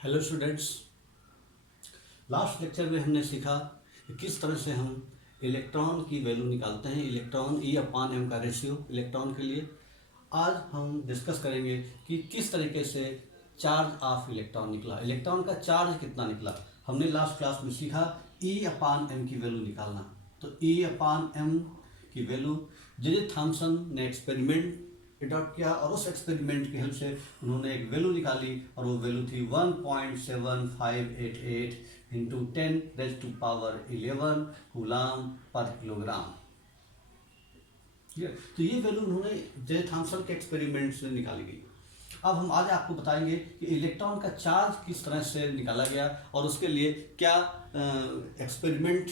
Hello students. Last lecture में हमने सीखा कि किस तरह से हम इलेक्ट्रॉन की वैल्यू निकालते हैं। इलेक्ट्रॉन E/m का रेशियो इलेक्ट्रॉन के लिए। आज हम डिस्कस करेंगे कि किस तरीके से चार्ज ऑफ इलेक्ट्रॉन निकला, इलेक्ट्रॉन का चार्ज कितना निकला। हमने लास्ट क्लास में सीखा E/m की वैल्यू निकालना। तो E/m की वैल्यू जे थॉमसन ने एक्सपेरिमेंट अडॉप्ट किया और उस एक्सपेरिमेंट की हेल्प से उन्होंने एक वैल्यू निकाली और वो वैल्यू थी 1.7588 इंटू 10⁻11 कूलाम पर किलोग्राम। ठीक है, तो ये वैल्यू उन्होंने जे थॉमसन के एक्सपेरिमेंट से निकाली गई। अब हम आज आपको बताएंगे कि इलेक्ट्रॉन का चार्ज किस तरह से निकाला गया और उसके लिए क्या एक्सपेरिमेंट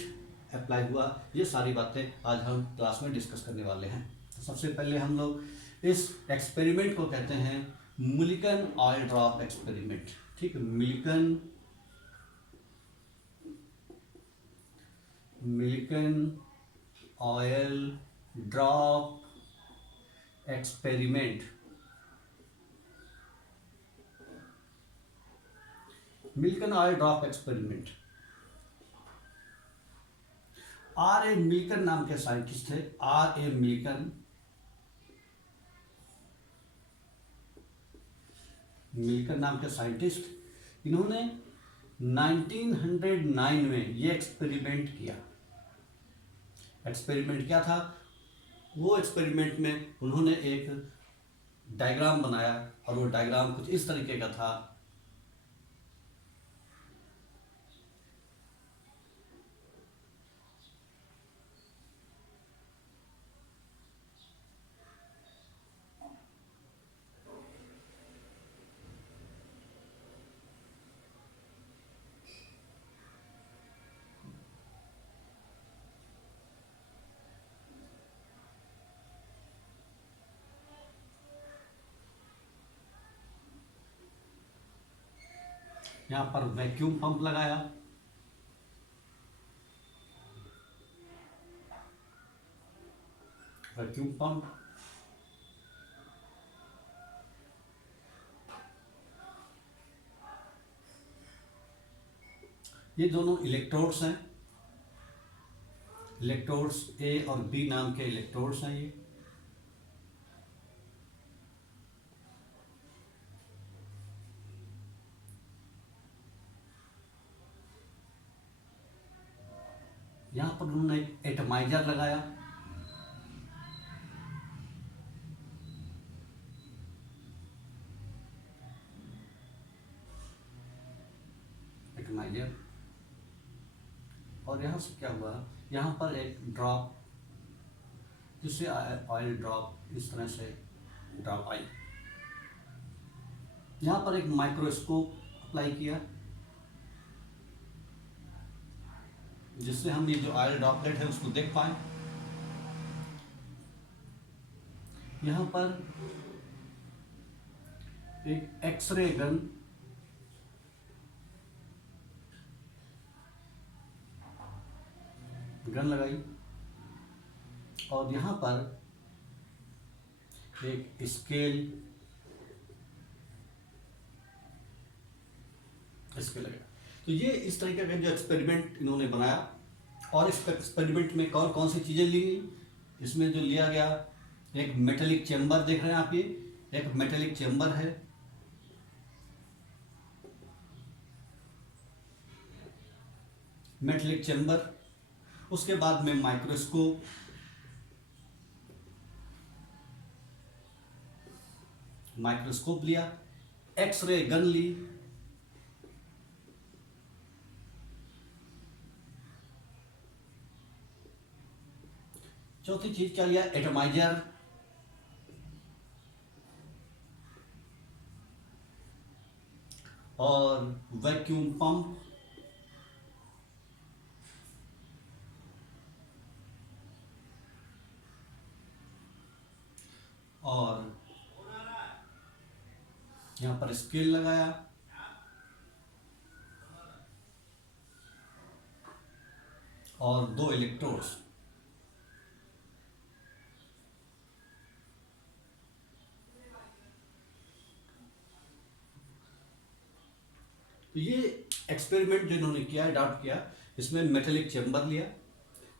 अप्लाई हुआ। ये सारी बातें आज हम क्लास में डिस्कस करने वाले हैं। तो सबसे पहले हम लोग इस एक्सपेरिमेंट को कहते हैं मिल्कन ऑयल ड्रॉप एक्सपेरिमेंट। ठीक है, Millikan oil drop experiment. Millikan oil drop experiment. R.A. Millikan नाम के साइंटिस्ट थे। R.A. मिल्कन नाम के साइंटिस्ट, इन्होंने 1909 में ये एक्सपेरिमेंट किया। एक्सपेरिमेंट क्या था? वो एक्सपेरिमेंट में उन्होंने एक डायग्राम बनाया और वो डायग्राम कुछ इस तरीके का था। यहाँ पर वैक्यूम पंप लगाया, वैक्यूम पंप, ये दोनों इलेक्ट्रोड्स हैं। इलेक्ट्रोड्स ए और बी नाम के इलेक्ट्रोड्स हैं ये। यहाँ पर उन्होंने एक एटमाइजर लगाया। एटमाइजर, और यहाँ से क्या हुआ, यहाँ पर एक ड्रॉप, जिससे ऑयल ड्रॉप इस तरह से ड्रॉप आई। यहाँ पर एक माइक्रोस्कोप अप्लाई किया, जिससे हम ये जो ऑयल ड्रॉपलेट है उसको देख पाए। यहाँ पर एक एक्सरे गन लगाई और यहाँ पर एक स्केल लगाया। तो ये इस तरीके का जो एक्सपेरिमेंट इन्होंने बनाया। और इस एक्सपेरिमेंट में कौन कौन सी चीज़ें ली गई, इसमें जो लिया गया, एक मेटेलिक चेम्बर देख रहे हैं आप, ये एक मेटेलिक चेम्बर है। मेटेलिक चेम्बर, उसके बाद में माइक्रोस्कोप, लिया, एक्सरे गन ली, चौथी चीज क्या लिया, एटमाइजर, और वैक्यूम पंप, और यहाँ पर स्केल लगाया, और 2 इलेक्ट्रोड्स। एक्सपेरिमेंट जो इन्होंने किया, अडॉप्ट किया, इसमें मेटेलिक चैम्बर लिया,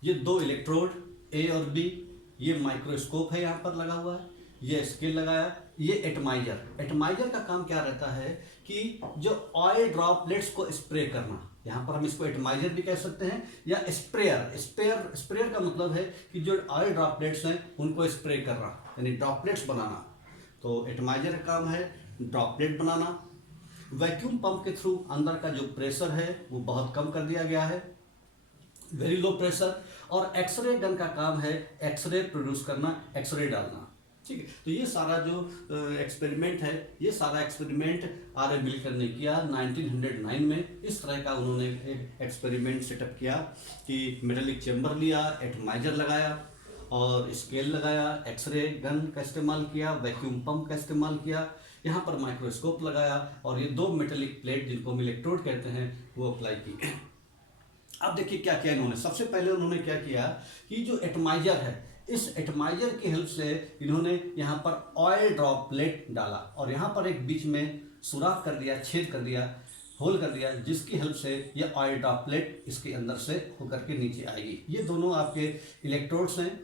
ये 2 इलेक्ट्रोड ए और बी, ये माइक्रोस्कोप है यहाँ पर लगा हुआ है, ये स्केल लगाया, ये एटमाइजर। एटमाइजर का काम क्या रहता है कि जो ऑयल ड्रॉपलेट्स को स्प्रे करना, यहाँ पर हम इसको एटमाइजर भी कह सकते हैं या स्प्रेयर का मतलब है कि जो ऑयल ड्रॉपलेट्स हैं उनको स्प्रे करना, यानी ड्रॉपलेट्स बनाना। तो एटमाइजर का काम है ड्रॉपलेट बनाना। वैक्यूम पंप के थ्रू अंदर का जो प्रेशर है वो बहुत कम कर दिया गया है, वेरी लो प्रेशर। और एक्सरे गन का काम है एक्सरे प्रोड्यूस करना, एक्सरे डालना, ठीक है। तो ये सारा जो एक्सपेरिमेंट है, ये सारा एक्सपेरिमेंट आर मिलकर ने किया 1909 में। इस तरह का उन्होंने एक एक्सपेरिमेंट सेटअप किया कि मेटेलिक चैम्बर लिया, एटमाइजर लगाया और स्केल लगाया, एक्सरे गन का इस्तेमाल किया, वैक्यूम पंप का इस्तेमाल किया, यहाँ पर माइक्रोस्कोप लगाया और ये 2 मेटेलिक प्लेट जिनको हम इलेक्ट्रोड कहते हैं वो अप्लाई की। अब देखिए क्या किया इन्होंने। सबसे पहले उन्होंने क्या किया कि जो एटमाइजर है, इस एटमाइजर की हेल्प से इन्होंने यहाँ पर ऑयल ड्रॉपलेट डाला और यहाँ पर एक बीच में सुराख कर दिया, छेद कर दिया, होल कर दिया, जिसकी हेल्प से ये ऑयल ड्रॉपलेट इसके अंदर से होकर के नीचे आएगी। ये दोनों आपके इलेक्ट्रोड्स हैं,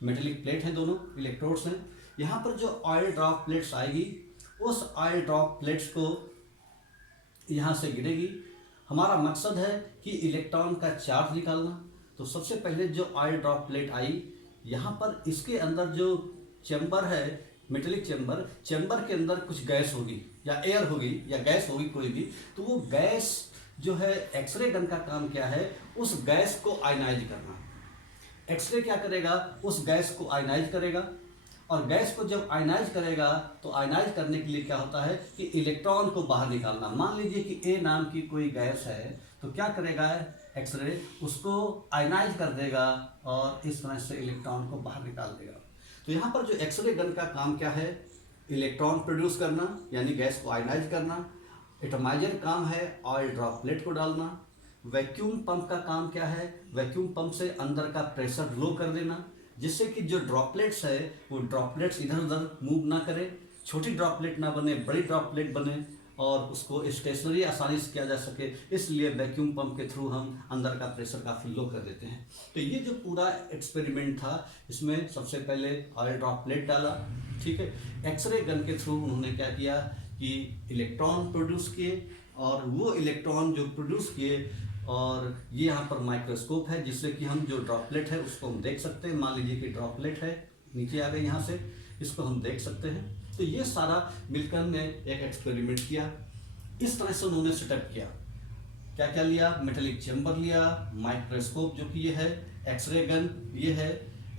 मेटेलिक प्लेट हैं, दोनों इलेक्ट्रोड्स हैं। यहाँ पर जो ऑयल ड्रॉपलेट्स आएगी, उस ऑयल ड्रॉपलेट्स को यहाँ से गिरेगी। हमारा मकसद है कि इलेक्ट्रॉन का चार्ज निकालना। तो सबसे पहले जो ऑयल ड्रॉपलेट आई, यहाँ पर इसके अंदर जो चैम्बर है, मेटेलिक चैम्बर के अंदर कुछ गैस होगी या एयर होगी या गैस होगी कोई भी, तो वो गैस जो है, एक्सरे गन का काम क्या है, उस गैस को आयनाइज करना। एक्सरे क्या करेगा, उस गैस को आयनाइज करेगा और गैस को जब आयनाइज करेगा तो आयनाइज करने के लिए क्या होता है कि इलेक्ट्रॉन को बाहर निकालना। मान लीजिए कि ए नाम की कोई गैस है, तो क्या करेगा एक्सरे, उसको आयनाइज कर देगा और इस तरह से इलेक्ट्रॉन को बाहर निकाल देगा। तो यहाँ पर जो एक्सरे गन का काम क्या है, इलेक्ट्रॉन प्रोड्यूस करना यानी गैस को आयनाइज करना। एटमाइजर काम है ऑयल ड्रॉपलेट को डालना। वैक्यूम पंप का काम क्या है, वैक्यूम पंप से अंदर का प्रेशर लो कर देना, जिससे कि जो ड्रॉपलेट्स है वो ड्रॉपलेट्स इधर उधर मूव ना करे, छोटी ड्रॉपलेट ना बने, बड़ी ड्रॉपलेट बने और उसको स्टेशनरी आसानी से किया जा सके। इसलिए वैक्यूम पंप के थ्रू हम अंदर का प्रेशर काफ़ी लो कर देते हैं। तो ये जो पूरा एक्सपेरिमेंट था, इसमें सबसे पहले ऑयल ड्रॉपलेट डाला, ठीक है। एक्सरे गन के थ्रू उन्होंने क्या किया कि इलेक्ट्रॉन प्रोड्यूस किए और वो इलेक्ट्रॉन जो प्रोड्यूस किए, और ये यहाँ पर माइक्रोस्कोप है जिससे कि हम जो ड्रॉपलेट है उसको हम देख सकते हैं। मान लीजिए कि ड्रॉपलेट है, नीचे आ गई यहाँ से, इसको हम देख सकते हैं। तो ये सारा मिलकर ने एक एक्सपेरिमेंट किया। इस तरह से उन्होंने सेटअप किया। क्या क्या लिया, मेटेलिक चैम्बर लिया, माइक्रोस्कोप जो कि ये है, एक्सरे गन ये है,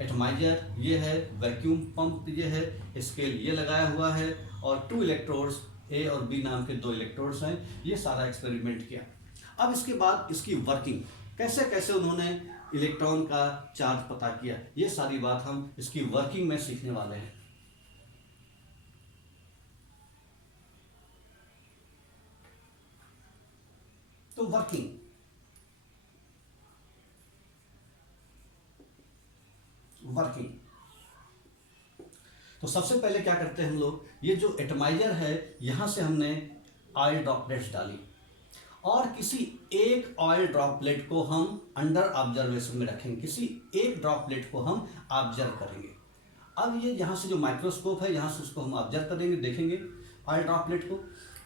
एटमाइजर ये है, वैक्यूम पंप ये है, स्केल ये लगाया हुआ है और 2 इलेक्ट्रोड्स ए और बी नाम के 2 इलेक्ट्रोड्स हैं। ये सारा एक्सपेरिमेंट किया। अब इसके बाद इसकी वर्किंग, कैसे कैसे उन्होंने इलेक्ट्रॉन का चार्ज पता किया, ये सारी बात हम इसकी वर्किंग में सीखने वाले हैं। तो वर्किंग तो सबसे पहले क्या करते हैं हम लोग, ये जो एटमाइजर है यहां से हमने ऑयल ड्रॉपलेट्स डाली और किसी एक ऑयल ड्रॉपलेट को हम अंडर ऑब्जर्वेशन में रखेंगे, किसी एक ड्रॉपलेट को हम ऑब्जर्व करेंगे। अब ये यहाँ से जो माइक्रोस्कोप है यहाँ से उसको हम ऑब्जर्व करेंगे, देखेंगे ऑयल ड्रॉपलेट को।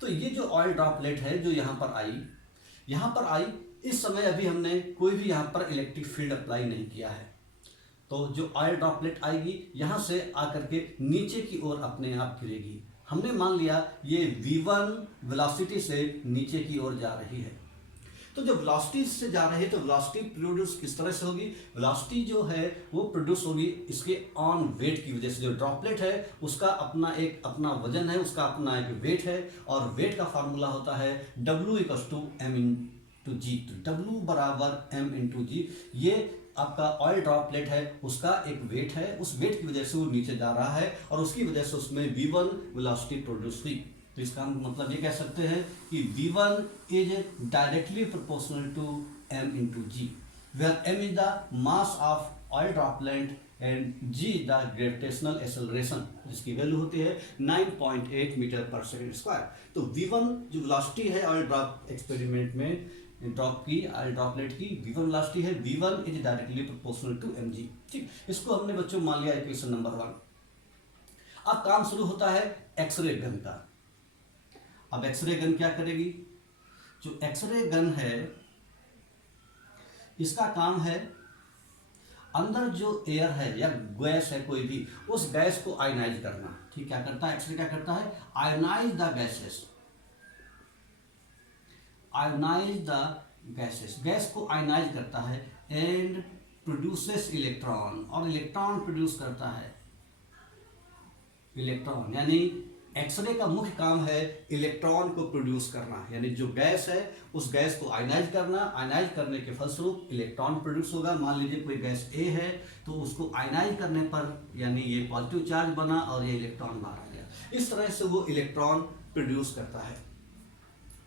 तो ये जो ऑयल ड्रॉपलेट है जो यहाँ पर आई, इस समय अभी हमने कोई भी यहाँ पर इलेक्ट्रिक फील्ड अप्लाई नहीं किया है। तो जो ऑयल ड्रॉपलेट आएगी यहाँ से आकर के नीचे की ओर अपने आप गिरेगी। हमने मान लिया ये v1 वेलोसिटी से नीचे की ओर जा रही है। तो जब वेलोसिटी से जा रही है तो वेलोसिटी प्रोड्यूस किस तरह से होगी, वेलोसिटी जो है वो प्रोड्यूस होगी इसके ऑन वेट की वजह से। जो ड्रॉपलेट है उसका अपना वजन है, उसका अपना एक वेट है और वेट का फार्मूला होता है W=m×g। तो W बराबर m×g। ये आपका ऑयल ड्रॉपलेट है, उसका एक वेट है, उस वेट की वजह से वो नीचे जा रहा है और उसकी वजह से उसमें v1 वेलोसिटी प्रोड्यूस हुई। तो इसका मतलब ये कह सकते हैं कि v1 is directly proportional to m×g, where m is the mass of oil droplet and G the gravitational acceleration, जिसकी वैल्यू होती है 9.8 मीटर पर सेकेंड स्क्वायर। तो v1 जो वेलोसिटी है ऑयल ड्रॉप एक्सपेरिमेंट में ड्रॉप की ऑयल ड्रॉपलेट की v1 वेलोसिटी है, v1 is directly proportional to mg। ठीक, इसको हमने बच्चों मान लिया इक्वेशन नंबर 1। अब काम शुरू होता है एक्सरे गन का। अब एक्सरे गन क्या करेगी? जो एक्सरे गन है इसका काम है अंदर जो एयर है या गैस है कोई भी, उस गैस को आयनाइज करना। ठीक, क्या करता है एक्सरे? क्या करता है? Ionize the gases, ionize the gases, gas को आयनाइज करता है एंड प्रोड्यूसेस इलेक्ट्रॉन, और इलेक्ट्रॉन प्रोड्यूस करता है। इलेक्ट्रॉन यानी एक्सरे का मुख्य काम है इलेक्ट्रॉन को प्रोड्यूस करना, यानी जो गैस है उस गैस को आयनाइज करना। आयनाइज करने के फलस्वरूप इलेक्ट्रॉन प्रोड्यूस होगा। मान लीजिए कोई गैस ए है तो उसको आयनाइज करने पर यानी ये पॉजिटिव चार्ज बना और ये इलेक्ट्रॉन बाहर आ गया। इस तरह से वो इलेक्ट्रॉन प्रोड्यूस करता है।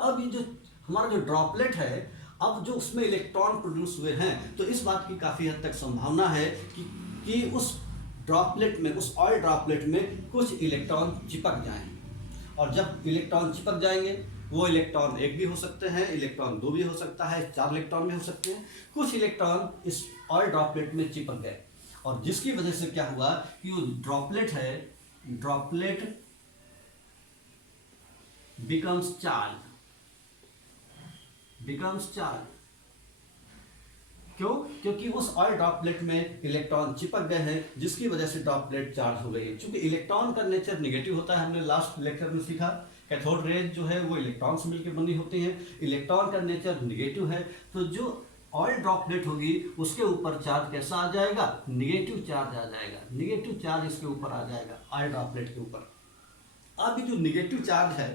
अब ये जो हमारा जो ड्रॉपलेट है, अब जो उसमें इलेक्ट्रॉन प्रोड्यूस हुए हैं, तो इस बात की काफ़ी हद तक संभावना है कि उस ड्रॉपलेट में, उस ऑयल ड्रॉपलेट में कुछ इलेक्ट्रॉन चिपक जाएं। और जब इलेक्ट्रॉन चिपक जाएंगे, वो इलेक्ट्रॉन एक भी हो सकते हैं, इलेक्ट्रॉन दो भी हो सकता है, 4 इलेक्ट्रॉन भी हो सकते हैं। कुछ इलेक्ट्रॉन इस ऑयल ड्रॉपलेट में चिपक गए और जिसकी वजह से क्या हुआ कि वो ड्रॉपलेट है, droplet becomes charge, becomes charge. क्यों? क्योंकि उस ऑयल ड्रॉपलेट में इलेक्ट्रॉन चिपक गए हैं, जिसकी वजह से ड्रॉपलेट चार्ज हो गई है। क्योंकि इलेक्ट्रॉन का नेचर नेगेटिव होता है, हमने लास्ट लेक्चर में सीखा। कैथोड रेज जो है वो इलेक्ट्रॉन से मिलकर बनी होती हैं। इलेक्ट्रॉन का नेचर नेगेटिव है, तो जो ऑयल ड्रॉपलेट होगी उसके ऊपर चार्ज कैसा आ जाएगा? नेगेटिव चार्ज आ जाएगा। नेगेटिव चार्ज इसके ऊपर आ जाएगा, ऑयल ड्रॉपलेट के ऊपर। अब ये जो नेगेटिव चार्ज है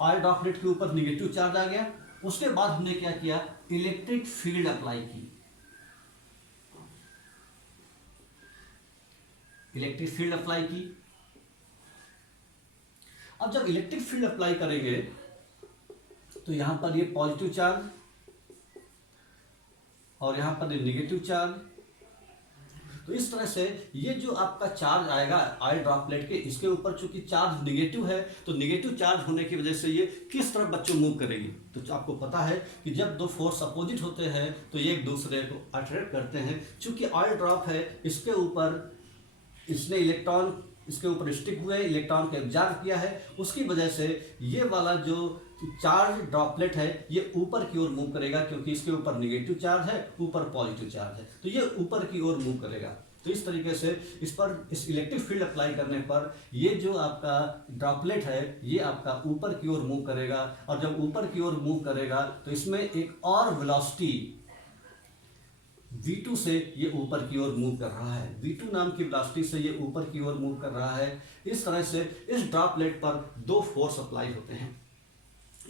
ऑयल ड्रॉपलेट के ऊपर, नेगेटिव चार्ज आ गया। उसके बाद हमने क्या किया? इलेक्ट्रिक फील्ड अप्लाई की। इलेक्ट्रिक फील्ड अप्लाई की। अब जब इलेक्ट्रिक फील्ड अप्लाई करेंगे तो यहां पर ये पॉजिटिव चार्ज और यहां पर ये नेगेटिव चार्ज। तो इस तरह से ये जो आपका चार्ज आएगा ऑयल ड्रॉपलेट के, इसके ऊपर चूंकि चार्ज नेगेटिव है, तो नेगेटिव चार्ज होने की वजह से ये किस तरफ बच्चों मूव करेगी? तो आपको पता है कि जब दो फोर्स अपोजिट होते हैं तो ये एक दूसरे को अट्रैक्ट करते हैं। चूंकि ऑयल ड्रॉप है, इसके ऊपर इसने इलेक्ट्रॉन इसके ऊपर स्टिक हुए, इलेक्ट्रॉन को एब्जॉर्ब किया है, उसकी वजह से ये वाला जो चार्ज ड्रॉपलेट है ये ऊपर की ओर मूव करेगा, क्योंकि इसके ऊपर नेगेटिव चार्ज है, ऊपर पॉजिटिव चार्ज है, तो ये ऊपर की ओर मूव करेगा। तो इस तरीके से इस इलेक्ट्रिक फील्ड अप्लाई करने पर ये जो आपका ड्रॉपलेट है ये आपका ऊपर की ओर मूव करेगा, और जब ऊपर की ओर मूव करेगा तो इसमें एक और वेलोसिटी v2 से ये ऊपर की ओर मूव कर रहा है। v2 नाम की वेलोसिटी से ये ऊपर की ओर मूव कर रहा है। इस तरह से इस ड्रॉपलेट पर दो फोर्स अप्लाई होते हैं।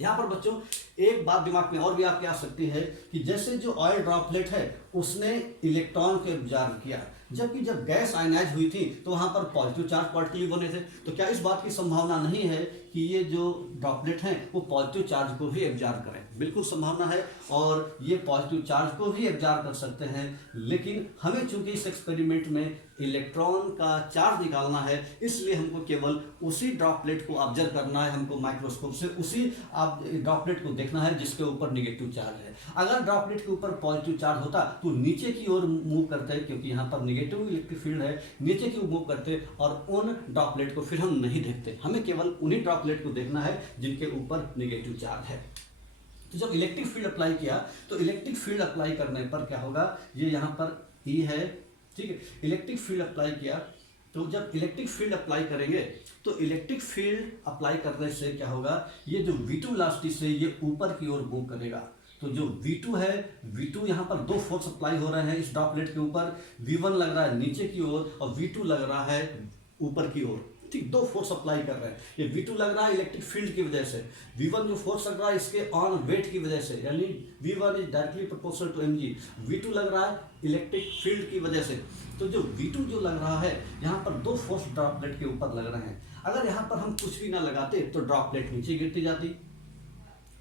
यहाँ पर बच्चों एक बात दिमाग में और भी आपके आ सकती है कि जैसे जो ऑयल ड्रॉपलेट है उसने इलेक्ट्रॉन को एब्जॉर्ब किया, जबकि जब गैस आयनाइज हुई थी तो वहाँ पर पॉजिटिव चार्ज पार्टिकल बने थे। तो क्या इस बात की संभावना नहीं है कि ये जो ड्रॉपलेट हैं वो पॉजिटिव चार्ज को भी एब्जॉर्ब करें? बिल्कुल संभावना है, और ये पॉजिटिव चार्ज को भी एब्जॉर्ब कर सकते हैं। लेकिन हमें चूंकि इस एक्सपेरिमेंट में इलेक्ट्रॉन का चार्ज निकालना है, इसलिए हमको केवल उसी ड्रॉपलेट को ऑब्जर्व करना है। हमको माइक्रोस्कोप से उसी ड्रॉपलेट को देखना है जिसके ऊपर नेगेटिव चार्ज है। अगर ड्रॉपलेट के ऊपर पॉजिटिव चार्ज होता तो नीचे की ओर मूव करते, क्योंकि यहाँ पर नेगेटिव इलेक्ट्रिक फील्ड है, नीचे की ओर मूव करते, और उन ड्रॉपलेट को फिर हम नहीं देखते। हमें केवल उन्हीं ड्रॉपलेट को देखना है जिनके ऊपर नेगेटिव चार्ज है। तो जब इलेक्ट्रिक फील्ड अप्लाई किया तो इलेक्ट्रिक फील्ड अप्लाई करने पर क्या होगा? ये यहाँ पर ई है, ठीक है। इलेक्ट्रिक फील्ड अप्लाई किया, तो जब इलेक्ट्रिक फील्ड अप्लाई करेंगे तो इलेक्ट्रिक फील्ड अप्लाई करने से क्या होगा? ये जो v2 वेलोसिटी से ये ऊपर की ओर मूव करेगा। तो जो v2 है, v2 यहाँ पर दो फोर्स अप्लाई हो रहे हैं इस ड्रॉपलेट के ऊपर। v1 लग रहा है नीचे की ओर और v2 लग रहा है ऊपर की ओर। ठीक, दो फोर्स अप्लाई कर रहे हैं। ये v2 लग रहा है इलेक्ट्रिक फील्ड की वजह से, v1 जो फोर्स लग रहा है इसके ऑन वेट की वजह से, यानी v1 is directly proportional to mg। v2 लग रहा है इलेक्ट्रिक फील्ड की वजह से। तो जो v2 जो लग रहा है यहाँ पर दो फोर्स ड्रॉपलेट के ऊपर लग रहे हैं। अगर यहाँ पर हम कुछ भी ना लगाते तो ड्रॉपलेट नीचे गिरती जाती।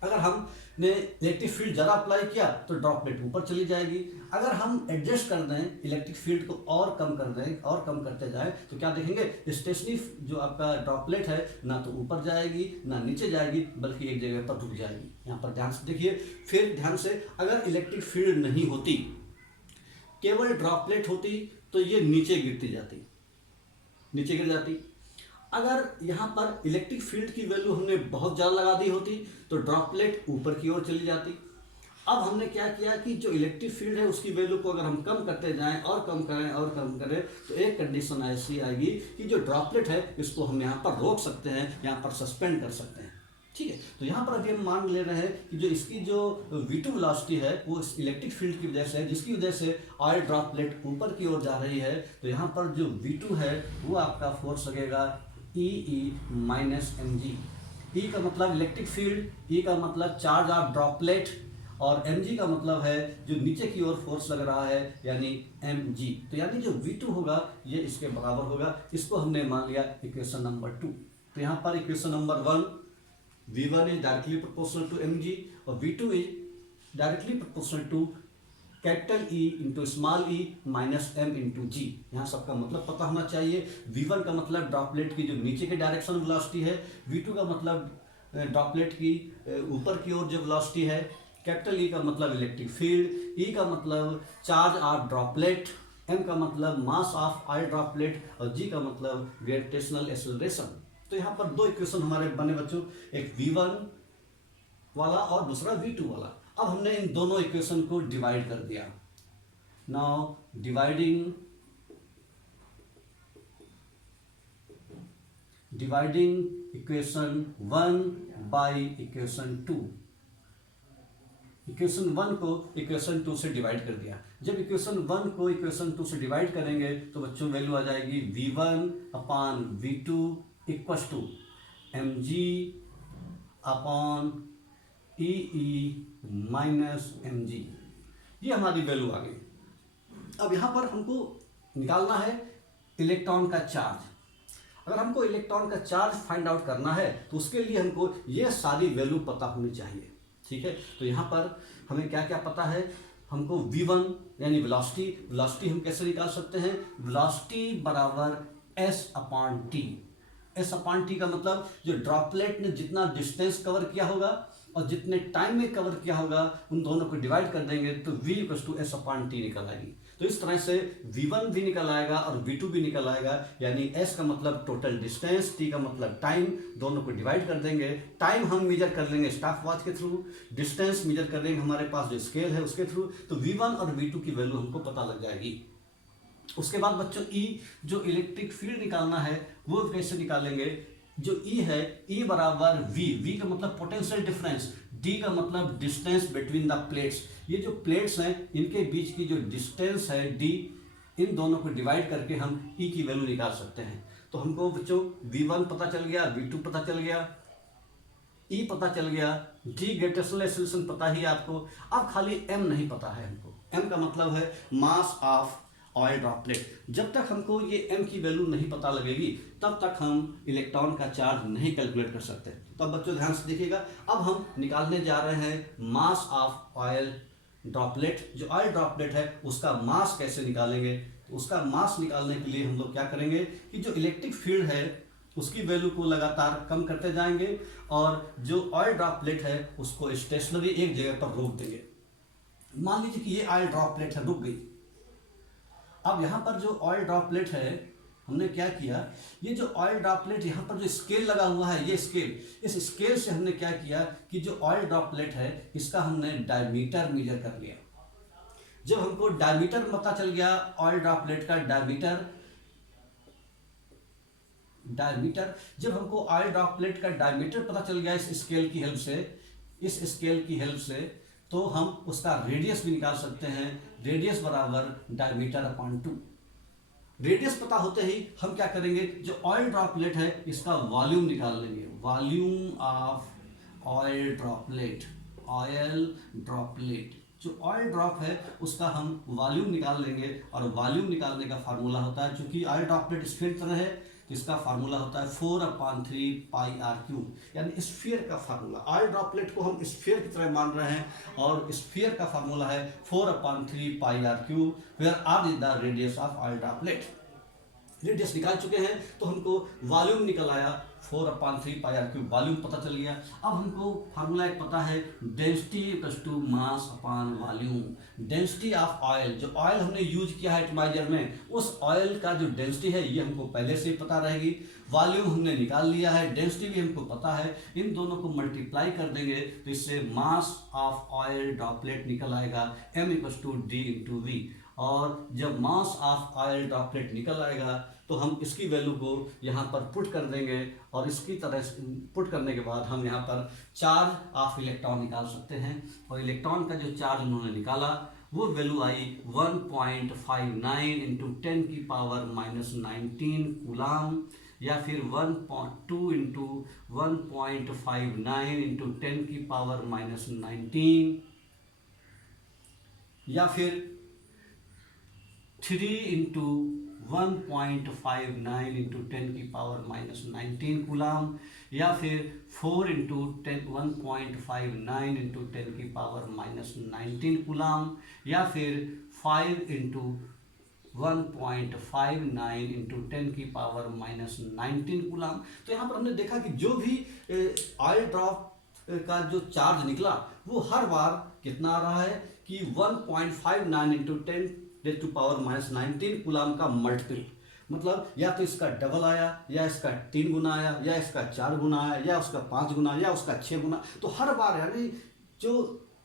अगर हमने इलेक्ट्रिक फील्ड ज़्यादा अप्लाई किया तो ड्रॉपलेट ऊपर चली जाएगी। अगर हम एडजस्ट कर दें इलेक्ट्रिक फील्ड को और कम कर दें और कम करते जाएं तो क्या देखेंगे, स्टेशनरी जो आपका ड्रॉपलेट है ना तो ऊपर जाएगी ना नीचे जाएगी, बल्कि एक जगह पर रुक जाएगी। यहाँ पर ध्यान से देखिए, फिर ध्यान से, अगर इलेक्ट्रिक फील्ड नहीं होती, केवल ड्रॉपलेट होती तो ये नीचे गिरती जाती, नीचे गिर जाती। अगर यहाँ पर इलेक्ट्रिक फील्ड की वैल्यू हमने बहुत ज़्यादा लगा दी होती तो ड्रॉपलेट ऊपर की ओर चली जाती। अब हमने क्या किया कि जो इलेक्ट्रिक फील्ड है उसकी वैल्यू को अगर हम कम करते जाएं और कम करें और कम करें तो एक कंडीशन ऐसी आएगी कि जो ड्रॉपलेट है इसको हम यहाँ पर रोक सकते हैं, यहाँ पर सस्पेंड कर सकते हैं। ठीक है, तो यहाँ पर अभी हम मान ले रहे हैं कि जो इसकी जो V2 वेलोसिटी है वो इस इलेक्ट्रिक फील्ड की वजह से है, जिसकी वजह से ऑयल ड्रॉपलेट ऊपर की ओर जा रही है। तो यहाँ पर जो V2 है वो आपका फोर्स लगेगा E माइनस mg। E का मतलब इलेक्ट्रिक फील्ड, E का मतलब चार्ज ऑफ ड्रॉपलेट, और mg का मतलब है जो नीचे की ओर फोर्स लग रहा है यानी mg। तो यानी जो V2 होगा ये इसके बराबर होगा। इसको हमने मान लिया इक्वेशन नंबर 2। तो यहाँ पर equation number 1, V1 is directly proportional to mg और V2 is directly proportional to capital E into small e minus m into g। यहाँ सबका मतलब पता होना चाहिए। V1 का मतलब ड्रॉपलेट की जो नीचे के डायरेक्शन वेलोसिटी है, V2 का मतलब ड्रॉपलेट की ऊपर की ओर जो वेलोसिटी है, कैपिटल E का मतलब इलेक्ट्रिक फील्ड, E का मतलब चार्ज ऑफ ड्रॉपलेट, M का मतलब मास ऑफ ऑयल ड्रॉपलेट और G का मतलब ग्रेविटेशनल एक्सेलरेशन। तो यहाँ पर दो इक्वेशन हमारे बने बच्चों, एक V1 वाला और दूसरा V2 वाला। अब हमने इन दोनों इक्वेशन को डिवाइड कर दिया। Now dividing equation 1 by equation 2। Equation 1 को इक्वेशन 2 से डिवाइड कर दिया। जब इक्वेशन 1 को इक्वेशन 2 से डिवाइड करेंगे तो बच्चों वैल्यू आ जाएगी V1 upon V2 equal to mg upon E minus mg। ये हमारी वैल्यू आ गई। अब यहाँ पर हमको निकालना है इलेक्ट्रॉन का चार्ज। अगर हमको इलेक्ट्रॉन का चार्ज फाइंड आउट करना है तो उसके लिए हमको ये सारी वैल्यू पता होनी चाहिए। ठीक है, तो यहाँ पर हमें क्या क्या पता है, हमको V1 यानी वेलोसिटी हम कैसे निकाल सकते हैं, वेलोसिटी बराबर s upon T. S upon T का मतलब जो ड्रॉपलेट ने जितना डिस्टेंस कवर किया होगा और जितने टाइम में कवर किया होगा उन दोनों को डिवाइड कर देंगे तो V equals to S upon T निकल आएगी। तो इस तरह से V1 भी निकल आएगा और V2 भी निकल आएगा, यानी S का मतलब टोटल डिस्टेंस, T का मतलब टाइम, दोनों को डिवाइड कर देंगे। टाइम हम मेजर कर लेंगे स्टॉप वॉच के थ्रू, डिस्टेंस मेजर कर लेंगे हमारे पास जो स्केल है उसके थ्रू। तो V1 और V2 की वैल्यू हमको पता लग जाएगी। उसके बाद बच्चों E जो इलेक्ट्रिक फील्ड निकालना है वो कैसे निकालेंगे, जो E है E बराबर V का मतलब पोटेंशियल डिफरेंस, D का मतलब डिस्टेंस बिटवीन द प्लेट्स। ये जो प्लेट्स हैं इनके बीच की जो डिस्टेंस है D, इन दोनों को डिवाइड करके हम E की वैल्यू निकाल सकते हैं। तो हमको बच्चों V1 पता चल गया, V2 पता चल गया, E पता चल गया, D ग्रेविटेशनल एक्सेलरेशन पता ही आपको। अब खाली M नहीं पता है हमको। M का मतलब है मास ऑफ ऑयल ड्रॉपलेट। जब तक हमको ये m की वैल्यू नहीं पता लगेगी तब तक हम इलेक्ट्रॉन का चार्ज नहीं कैलकुलेट कर सकते। तो अब बच्चों ध्यान से देखिएगा, अब हम निकालने जा रहे हैं मास ऑफ ऑयल ड्रॉपलेट। जो ऑयल ड्रॉपलेट है उसका मास कैसे निकालेंगे, तो उसका मास निकालने के लिए हम लोग क्या करेंगे कि जो इलेक्ट्रिक फील्ड है उसकी वैल्यू को लगातार कम करते जाएंगे और जो ऑयल ड्रॉपलेट है उसको स्टेशनरी एक जगह पर रोक देंगे। मान लीजिए कि ये ऑयल ड्रॉपलेट है, रुक गई। अब यहाँ पर जो ऑयल ड्रॉपलेट है हमने क्या किया, ये जो ऑयल ड्रॉपलेट यहाँ पर जो स्केल लगा हुआ है, ये स्केल, इस स्केल से हमने क्या किया कि जो ऑयल ड्रॉपलेट है इसका हमने डायमीटर मेजर कर लिया। जब हमको डायमीटर पता चल गया ऑयल ड्रॉपलेट का डायमीटर, जब हमको ऑयल ड्रॉपलेट का डायमीटर पता चल गया इस स्केल की हेल्प से, तो हम उसका रेडियस भी निकाल सकते हैं। रेडियस बराबर डायमीटर अपॉन 2। रेडियस पता होते ही हम क्या करेंगे, जो ऑयल ड्रॉपलेट है इसका वॉल्यूम निकाल लेंगे। वॉल्यूम ऑफ ऑयल ड्रॉपलेट, जो ऑयल ड्रॉप है उसका हम वॉल्यूम निकाल लेंगे और वॉल्यूम निकालने का फार्मूला होता है, चूंकि ऑयल ड्रॉपलेट स्फीयर की तरह है तो इसका फार्मूला होता है 4/3 पाई आर क्यूब, यानी स्फीयर का फार्मूला। ऑयल ड्रॉपलेट को हम स्फीयर की तरह मान रहे हैं और स्फीयर का फार्मूला है 4/3 pi r cube, where r is the radius of oil droplet. Radius निकाल चुके हैं तो हमको वॉल्यूम निकल आया 4/3 पाई आर क्यूब, वॉल्यूम पता चल गया। अब हमको फार्मूला एक पता है, density equals to mass upon volume. Density of oil, जो ऑयल हमने यूज किया है एटमाइजर में, उस ऑयल का जो डेंसिटी है ये हमको पहले से ही पता रहेगी। वॉल्यूम हमने निकाल लिया है, डेंसिटी भी हमको पता है। इन दोनों को मल्टीप्लाई कर देंगे तो इससे मास ऑफ ऑयल ड्रॉपलेट निकल आएगा m equals to d into V. और जब मास ऑफ ऑयल ड्रॉपलेट निकल आएगा तो हम इसकी वैल्यू को यहाँ पर पुट कर देंगे और इसकी तरह पुट करने के बाद हम यहाँ पर चार्ज ऑफ इलेक्ट्रॉन निकाल सकते हैं। और इलेक्ट्रॉन का जो चार्ज उन्होंने निकाला वो वैल्यू आई 1.59 इंटू 10 की पावर -19 कूलाम, या फिर 1.2 इंटू 1.59 इंटू 10 की पावर -19, या फिर 3 इंटू 1.59 इंटू 10 की पावर -19 कूलाम, या फिर 4 इंटू 1.59 इंटू 10 की पावर -19 कूलाम, या फिर 5 इंटू 1.59 इंटू 10 की पावर -19 कूलाम। तो यहाँ पर हमने देखा कि जो भी ऑयल ड्रॉप का जो चार्ज निकला वो हर बार कितना आ रहा है कि 1.59 इंटू 10 टू पावर -19 कूलाम का मल्टीपल, मतलब या तो इसका डबल आया, या इसका 3 गुना आया, या इसका 4 गुना आया, या उसका 5 गुना, या उसका 6 गुना। तो हर बार यानी जो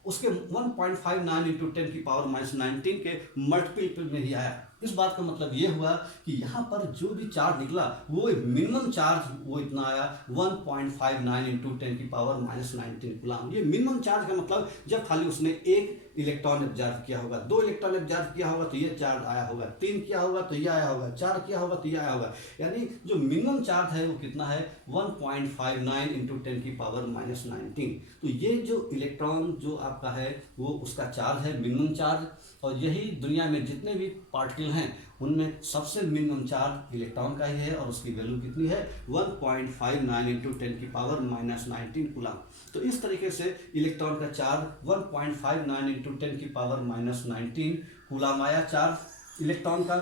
उसके 1.59 इंटू 10 की पावर -19 के मल्टीपल में ही आया। इस बात का मतलब ये हुआ कि यहाँ पर जो भी चार्ज निकला वो मिनिमम चार्ज वो इतना आया 1.59 इंटू 10 की पावर -19 कूलाम। ये मिनिमम चार्ज का मतलब जब खाली उसने एक इलेक्ट्रॉन ऑब्जर्व किया होगा, 2 इलेक्ट्रॉन ऑब्जर्व किया होगा तो ये चार्ज आया होगा, 3 किया होगा तो ये आया होगा, 4 किया होगा तो ये आया होगा। यानी जो मिनिमम चार्ज है वो कितना है 1.59 इंटू 10 की पावर -19। तो ये जो इलेक्ट्रॉन जो आपका है वो उसका चार्ज है, मिनिमम चार्ज। और यही दुनिया में जितने भी पार्टिकल हैं उनमें सबसे मिनिमम चार्ज इलेक्ट्रॉन का ही है और उसकी वैल्यू कितनी है 1.59 इंटू 10 की पावर -19 कूलाम। तो इस तरीके से इलेक्ट्रॉन का चार्ज 1.59 इंटू 10 की पावर -19 कूलाम आया। चार्ज इलेक्ट्रॉन का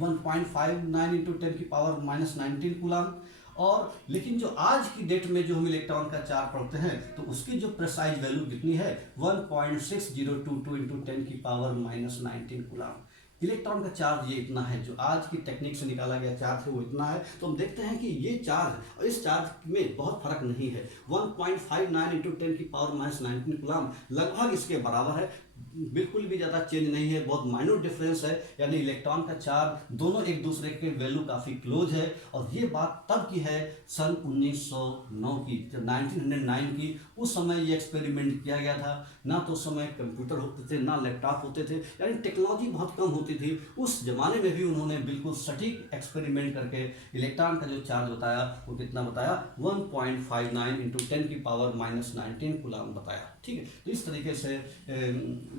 1.59 इंटू 10 की पावर -19 कूलाम। और लेकिन जो आज की डेट में जो हम इलेक्ट्रॉन का चार्ज पढ़ते हैं तो उसकी जो प्रेसाइज वैल्यू कितनी है 1.6022 इंटू 10 की पावर -19 कूलाम। इलेक्ट्रॉन का चार्ज ये इतना है, जो आज की टेक्निक से निकाला गया चार्ज है वो इतना है। तो हम देखते हैं कि ये चार्ज और इस चार्ज में बहुत फर्क नहीं है। 1.59 इंटू 10 की पावर -19 कूलाम लगभग इसके बराबर है, बिल्कुल भी ज़्यादा चेंज नहीं है, बहुत माइनर डिफरेंस है। यानी इलेक्ट्रॉन का चार्ज दोनों एक दूसरे के वैल्यू काफ़ी क्लोज है। और ये बात तब की है सन 1909 की, जब 1909 की उस समय ये एक्सपेरिमेंट किया गया था। ना तो उस समय कंप्यूटर होते थे ना लैपटॉप होते थे, यानी टेक्नोलॉजी बहुत कम होती थी। उस जमाने में भी उन्होंने बिल्कुल सटीक एक्सपेरिमेंट करके इलेक्ट्रॉन का जो चार्ज बताया वो कितना बताया 1.59 इंटू 10 की पावर -19 कूलाम बताया। ठीक है, तो इस तरीके से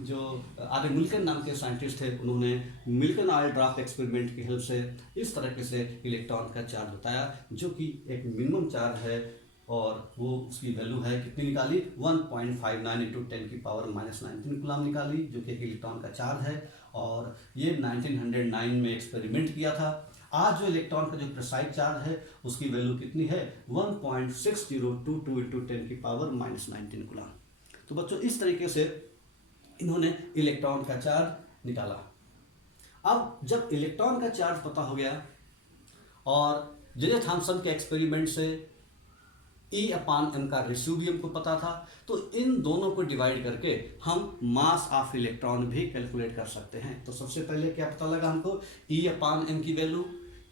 जो आगे मिल्कन नाम के साइंटिस्ट थे उन्होंने मिल्कन ऑयल ड्रॉप एक्सपेरिमेंट की हेल्प से इस तरीके से इलेक्ट्रॉन का चार्ज बताया, जो कि एक मिनिमम चार्ज है। और वो उसकी वैल्यू है कितनी निकाली 1.59 इंटू 10 की पावर -19 कूलाम निकाली, जो कि एक इलेक्ट्रॉन का चार्ज है। और ये 1909 में एक्सपेरिमेंट किया था। आज जो इलेक्ट्रॉन का जो प्रिसाइज चार्ज है उसकी वैल्यू कितनी है 1.6022 इंटू 10 की पावर -19 कूलाम। तो बच्चों इस तरीके से इन्होंने इलेक्ट्रॉन का चार्ज निकाला। अब जब इलेक्ट्रॉन का चार्ज पता हो गया और जे थॉम्सन के एक्सपेरिमेंट से E/m का रेशियो भी हमको पता था, तो इन दोनों को डिवाइड करके हम मास ऑफ इलेक्ट्रॉन भी कैलकुलेट कर सकते हैं। तो सबसे पहले क्या पता लगा हमको E/m की वैल्यू,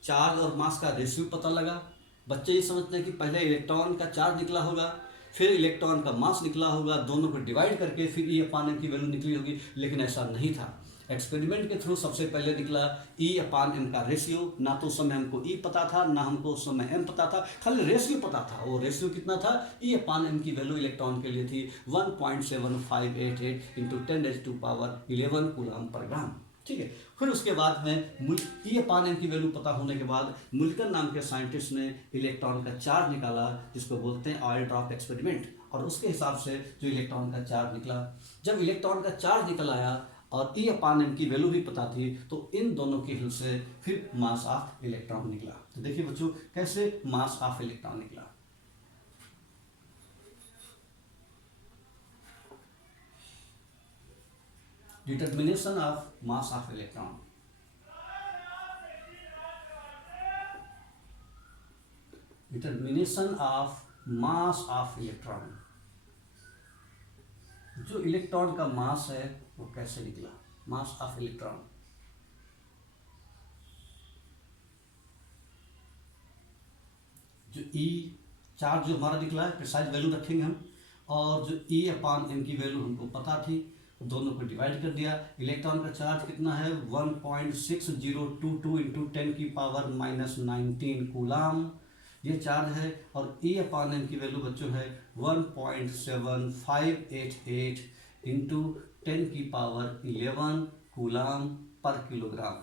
चार्ज और मास का रेशियो पता लगा। बच्चे ये समझते हैं कि पहले इलेक्ट्रॉन का चार्ज निकला होगा, फिर इलेक्ट्रॉन का मास निकला होगा, दोनों को डिवाइड करके फिर E/m की वैल्यू निकली होगी, लेकिन ऐसा नहीं था। एक्सपेरिमेंट के थ्रू सबसे पहले निकला E/m का रेशियो। ना तो उस समय हमको E पता था, ना हमको उस समय M पता था, खाली रेशियो पता था। वो रेशियो कितना था E/m की वैल्यू इलेक्ट्रॉन के लिए थी 1.7588 इंटू 10⁻11 कूलाम पर ग्राम। ठीक है। फिर उसके बाद में ई अपान एम की वैल्यू पता होने के बाद मुल्कन नाम के साइंटिस्ट ने इलेक्ट्रॉन का चार्ज निकाला, जिसको बोलते हैं ऑयल ड्रॉप एक्सपेरिमेंट, और उसके हिसाब से जो इलेक्ट्रॉन का चार्ज निकला, जब इलेक्ट्रॉन का चार्ज निकल आया और ई अपान एम की वैल्यू भी पता थी, तो इन दोनों की हेल्प से फिर मास ऑफ इलेक्ट्रॉन निकला। तो देखिए बच्चों कैसे मास ऑफ इलेक्ट्रॉन निकला। Determination of mass of electron. Determination of mass of electron, जो इलेक्ट्रॉन का मास है वो कैसे निकला, मास ऑफ इलेक्ट्रॉन। जो ई चार्ज जो हमारा निकला है, प्रिसाइज वैल्यू रखेंगे हम, और जो ई अपान एम की वैल्यू हमको पता थी, दोनों को डिवाइड कर दिया। इलेक्ट्रॉन का चार्ज कितना है 1.6022 इंटू 10 की पावर -19 कूलाम ये चार्ज है, और ई अपान एम की वैल्यू बच्चों है 1.7588 इंटू 10 की पावर 11 कूलाम पर किलोग्राम।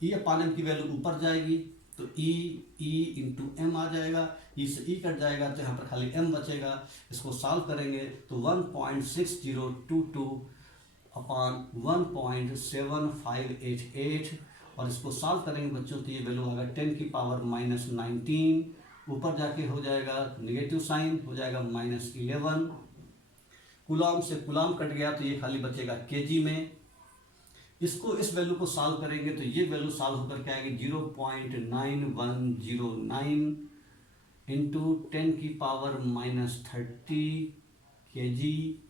ई अपान एम की वैल्यू ऊपर जाएगी तो ई इंटू एम आ जाएगा, ई से ई कट जाएगा तो यहाँ पर खाली एम बचेगा। इसको सॉल्व करेंगे तो 1.6022 अपान 1.7588, और इसको सॉल्व करेंगे बच्चों तो ये वैल्यू आएगा 10 की पावर -19, ऊपर जाके हो जाएगा नेगेटिव साइन, हो जाएगा -11। कूलाम से कूलाम कट गया तो ये खाली बचेगा केजी में। इसको इस वैल्यू को सॉल्व करेंगे तो ये वैल्यू सॉल्व होकर के आएगी 0.9109 इंटू 10 की पावर -30 केजी।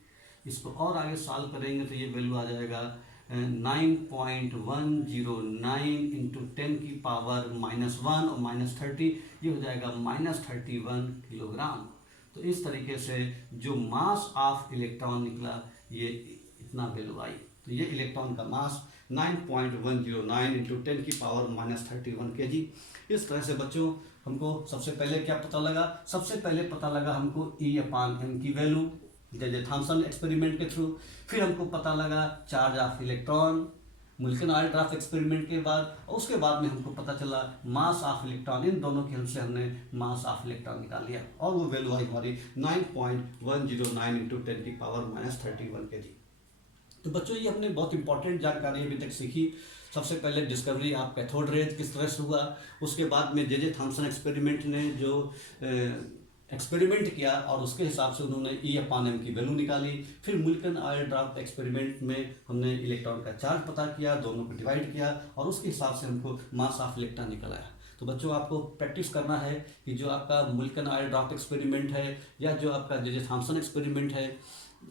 इसको और आगे सॉल्व करेंगे तो ये वैल्यू आ जाएगा 9.109 इंटू 10 की पावर -1 और -30, ये हो जाएगा -31 किलोग्राम। तो इस तरीके से जो मास ऑफ इलेक्ट्रॉन निकला ये इतना वैल्यू आई। तो ये इलेक्ट्रॉन का मास 9.109 इंटू 10 की पावर -31 केजी। इस तरह से बच्चों हमको सबसे पहले क्या पता लगा, सबसे पहले पता लगा हमको ई अपान एम की वैल्यू जे थॉमसन एक्सपेरिमेंट के थ्रू। फिर हमको पता लगा charge of electron Millikan oil drop experiment के बाद, और उसके बाद में हमको पता चला मास ऑफ इलेक्ट्रॉन। इन दोनों की हेल्प से हमने मास ऑफ इलेक्ट्रॉन निकाल लिया, और वो वैल्यू आई हमारी 9.109 इंटू 10 की पावर -31 केजी। तो बच्चों ये हमने बहुत इंपॉर्टेंट जानकारी अभी तक सीखी। सबसे पहले डिस्कवरी ऑफ कैथोड रेज किस तरह से हुआ, उसके बाद में जे थॉमसन एक्सपेरिमेंट ने जो एक्सपेरिमेंट किया और उसके हिसाब से उन्होंने ई अपान एम की वैल्यू निकाली। फिर मुल्कन ऑयल ड्रॉप एक्सपेरिमेंट में हमने इलेक्ट्रॉन का चार्ज पता किया, दोनों को डिवाइड किया, और उसके हिसाब से हमको मास ऑफ इलेक्ट्रॉन निकल आया। तो बच्चों आपको प्रैक्टिस करना है कि जो आपका मुल्कन ऑयल ड्रॉप एक्सपेरिमेंट है या जो आपका जे थॉमसन एक्सपेरिमेंट है,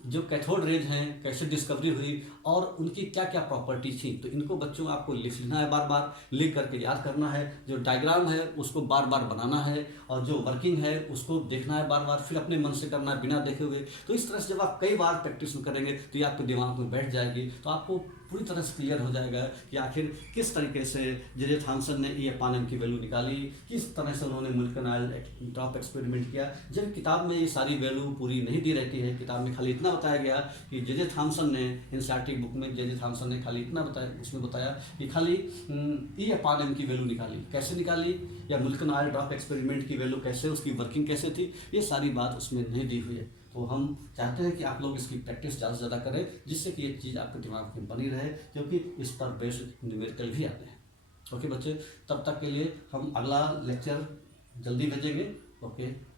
जो कैथोड रेज हैं कैसे डिस्कवरी हुई और उनकी क्या क्या प्रॉपर्टी थी, तो इनको बच्चों आपको लिख लेना है, बार बार लिख करके याद करना है। जो डायग्राम है उसको बार बार बनाना है, और जो वर्किंग है उसको देखना है बार बार, फिर अपने मन से करना है बिना देखे हुए। तो इस तरह से जब आप कई बार प्रैक्टिस करेंगे तो ये आपके दिमाग में बैठ जाएगी, तो आपको पूरी तरह से क्लियर हो जाएगा कि आखिर किस तरीके से जे थॉमसन ने ई अपान एम की वैल्यू निकाली, किस तरह से उन्होंने मुल्कन ऑयल ड्रॉप एक्सपेरिमेंट किया। जब किताब में ये सारी वैल्यू पूरी नहीं दी रहती है, किताब में खाली इतना बताया गया कि जे थॉमसन ने एनसीईआरटी बुक में जे थॉमसन ने खाली इतना बताया, उसमें बताया कि खाली ई अपान एम की वैल्यू निकाली, कैसे निकाली, या मुल्कन ऑयल ड्रॉप एक्सपेरिमेंट की वैल्यू कैसे, उसकी वर्किंग कैसे थी, ये सारी बात उसमें नहीं दी हुई है। तो हम चाहते हैं कि आप लोग इसकी प्रैक्टिस ज़्यादा से ज़्यादा करें, जिससे कि ये चीज़ आपके दिमाग में बनी रहे, क्योंकि इस पर बेस्ड न्यूमेरिकल भी आते हैं। ओके बच्चे, तब तक के लिए हम अगला लेक्चर जल्दी भेजेंगे। ओके।